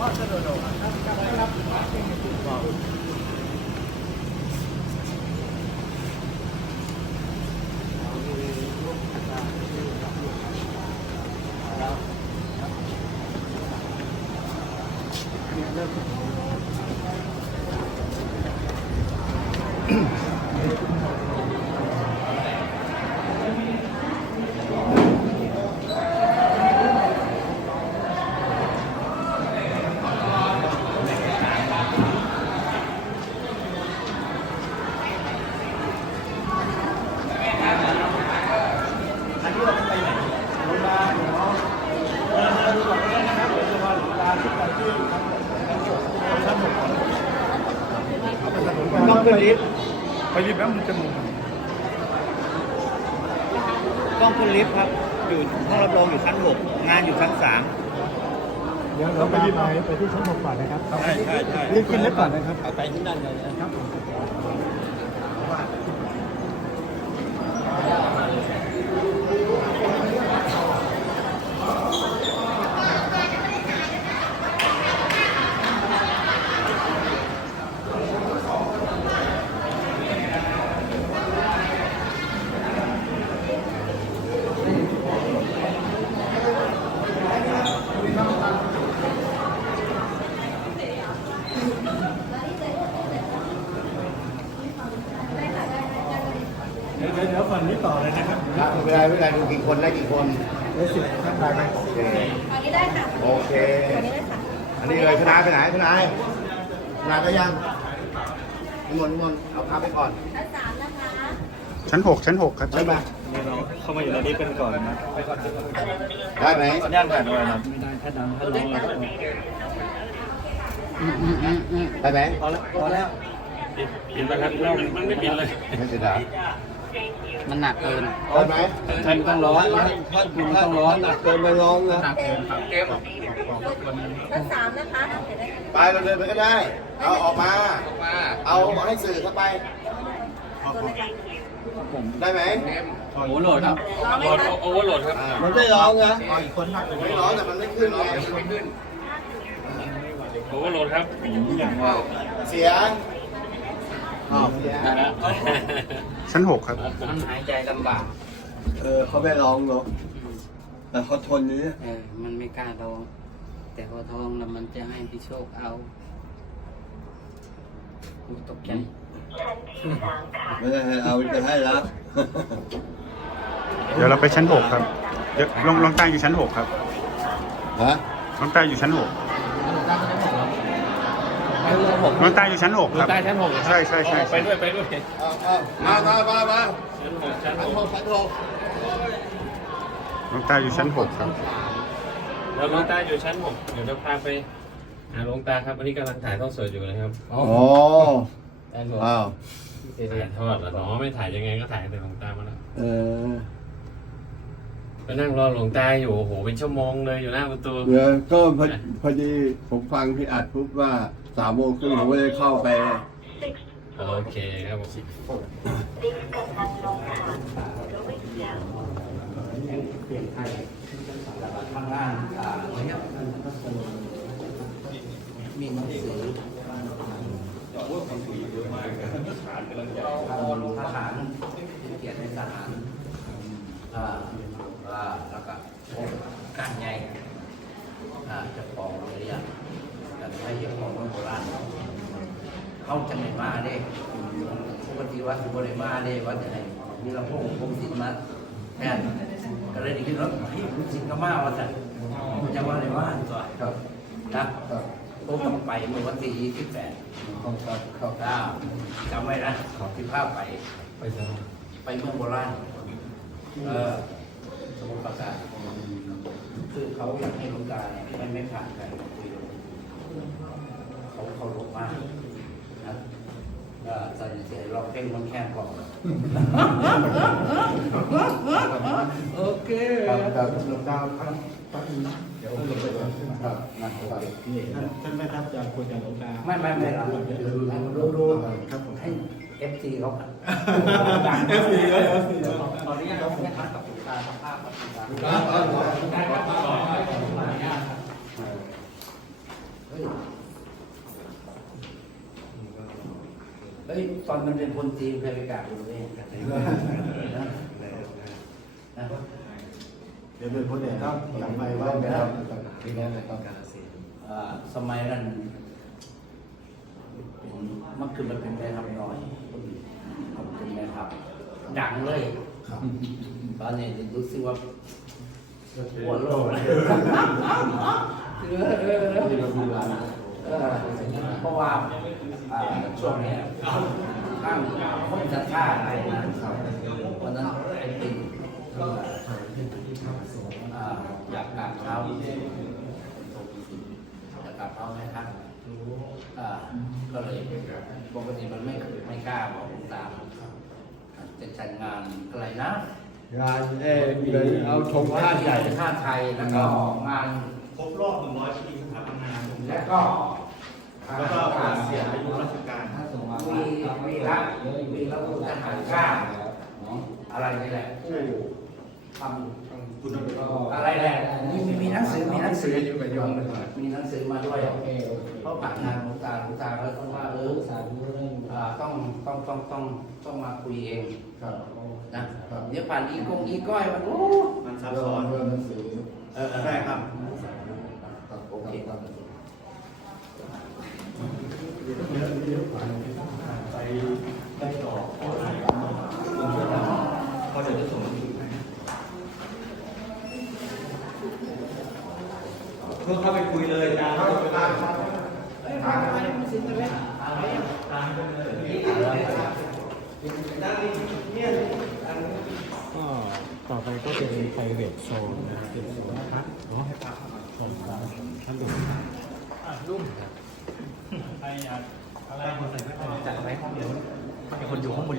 ได้ไปสี่เฟรมหนึ่ง ต้องขึ้นลิฟต์ไปลิฟต์แล้วมันจะมุมต้องขึ้นลิฟต์ครับ อยู่ห้องรับรองอยู่ชั้นหกงานอยู่ชั้นสามเดี๋ยวเราไปลิฟต์ไปไปที่ชั้นหกก่อนนะครับใช่ใช่ใช่รีบขึ้นลิฟต์ก่อนนะครับเอาไปที่นั่นเลยนะครับ เดี๋ยวเดี๋ยวเดี๋ยวฝั่งนี้ ต่อเลยนะครับครับไม่เป็นไรไม่เป็นไรดูกี่คนได้กี่คนเดี๋ยวสิท่านถ่ายไปโอเคอันนี้ได้ค่ะโอเคอันนี้ได้ค่ะอันนี้เลยพนายไปไหนพนายพนายก็ยังนิมนต์นิมนต์เอาพาไปก่อนด้านสามนะคะชั้นหกชั้นหกครับใช่ไหมเราเข้ามาอยู่ในลิฟต์กันก่อนนะได้ไหมสัญญาณผ่านอะไรนะได้ไหมพอแล้วพอแล้วปิดแล้วครับเรามันไม่ปิดเลยไม่เสียดาย มันหนักเกินได้ไหมท่านต้องร้อนท่านคุณต้องร้อนหนักเกินไปร้องนะด้านสามนะคะเดี๋ยวได้ไปเราเดินไปก็ได้ เอาออกมา เอาให้สื่อเข้าไป ได้ไหมโอ้โหโหลดครับร้องไหมคะโอเวอร์โหลดครับอ่ามันไม่ร้องนะไม่ร้อนแต่มันไม่ขึ้นไงโอเวอร์โหลดครับ เสียอ๋อเสีย ชั้นหกครับ มันหายใจลำบากเออเขาไม่ร้องหรอกแต่เขาทนนี้เออมันไม่กล้าลองแต่พอทองแล้วมันจะให้พี่โชคเอากูตกใจไม่ได้ให้เอาจะให้รับ เดี๋ยวเราไปชั้นหกครับ เดี๋ยวลองลองตั้งอยู่ชั้นหกครับฮะลองตั้งอยู่ชั้นหก ลองตั้งอยู่ชั้นหกครับ ใต้ชั้นหกใช่ใช่ใช่ไปด้วยไปด้วยเอาเอามามามามาชั้นหกชั้นหชั้นกหกชั้นหกลองตั้งอยู่ชั้นหกครับเราลงตาอยู่ชั้นหกเดี๋ยวเราพาไปหาหลวงตาครับวันนี้กำลังถ่ายทอดสดอยู่นะครับโอ้แอนบอกอ้าวถ่ายทอดแล้วเนาะไม่ถ่ายยังไงก็ถ่ายแต่หลวงตามาแล้วเออไปนั่งรอหลวงตาอยู่โอ้โหเป็นชั่วโมงเลยอยู่หน้าประตู เดี๋ยวก็พอพอดีผมฟังพี่อัดปุ๊บว่า สามโมงครึ่งผมก็เลยเข้าไป โอเคครับผมมีหนังสือทหารเกียรติในทหารอ่าอ่าแล้วก็การใหญ่อ่าเจะของอะไรอย่างแต่ไม่เจ้าของโบราณ เขาจะไม่มาเด้ปกติวัดสุโขทัยมาเด้วัดจะไหนมีลำโพงพงศิลป์มาแม่นก็เลยได้คิดว่าพี่คุณสิงห์ก็มาวัดจะจะว่าอะไรว่าตัวครับนะผมต้องไปเมื่อวันที่ที่แปดครับจำไว้นะที่ภาพไป ไปเถอะไปเมืองโบราณเออสมุทรปราการคือเขาอยากให้หลวงตาเนี่ยไม่ไม่ผ่านใครคุยกับเขาเขาลบมากนะก็ตอนนี้ เสียร้องเพลงมันแค่ก่อนโอเคครับหลวงตาพักพักเดี๋ยวลงไปก่อนครับท่านท่านแม่ทัพจะคุยกับหลวงตาไม่ไม่ไม่เราดูดูดูครับผมให้เอฟซีเขาดังเอฟซีเยอฟซีตอนนี้เราไม่ทันกับตาสภาพกับตาครับครับเฮ้ยเฮ้ยตอนมันเป็นคนจีนเคยไปกราบดูเองนะนะเดี๋ยวเป็นคนเดียวครับจำไปไว้นะครับพี่น้องนะครับอ่าสมัยนั้นเป็นมันคือมันเป็นแม่ทัพน้อยมันเป็นแม่ทัพดังเลยครับตอนนี้รู้สึกว่าปวดโลกเลยเออเออเออที่ เราดูแลเออเพราะว่าช่วงนี้ยข้างคนจะท่าอะไรนะวันนั้นเป็นติ่งอ่าอยากกราบเท้าอยากกราบเท้าไหมครับอ่าก็เลยปกติมันไม่ไม่กล้าบอกตาจะจัดงานอะไรนะงานเอ่อเงินเอาธงชาใหญ่ชาไทยแล้วก็งานครบรอบหนึ่งร้อยปีสถาปนาแล้วก็ แล้วก็การเสียอายุราชการมีมีรักมีรักทหารกล้าอะไรนี่แหละผู้ทำคุณต้องไปก็อะไรแหละมีมีหนังสือมีหนังสืออยู่กับโยมมีหนังสือมาด้วยเพราะผ่านงานหลวงตาหลวงตาก็ต้องว่าเอออ่าต้องต้องต้องต้องต้องมาคุยเองครับนะเดี๋ยวผ่านอีกงอีก้อยมันโอ้มันซับซ้อนเรื่องหนังสือเออใช่ครับครับโอเค ครับไปได้ต่อพอจะได้ส่งเพื่อเข้าไปคุยเลยอาจารย์ก็ต่อไปก็เป็นไพรเวทโซนนะครับเป็นโซนพักเนาะส่วนของท่านหลวรุ่มใครอยาก อะไรจัดไว้ห้องเดียวมีคนอยู่ห้องบน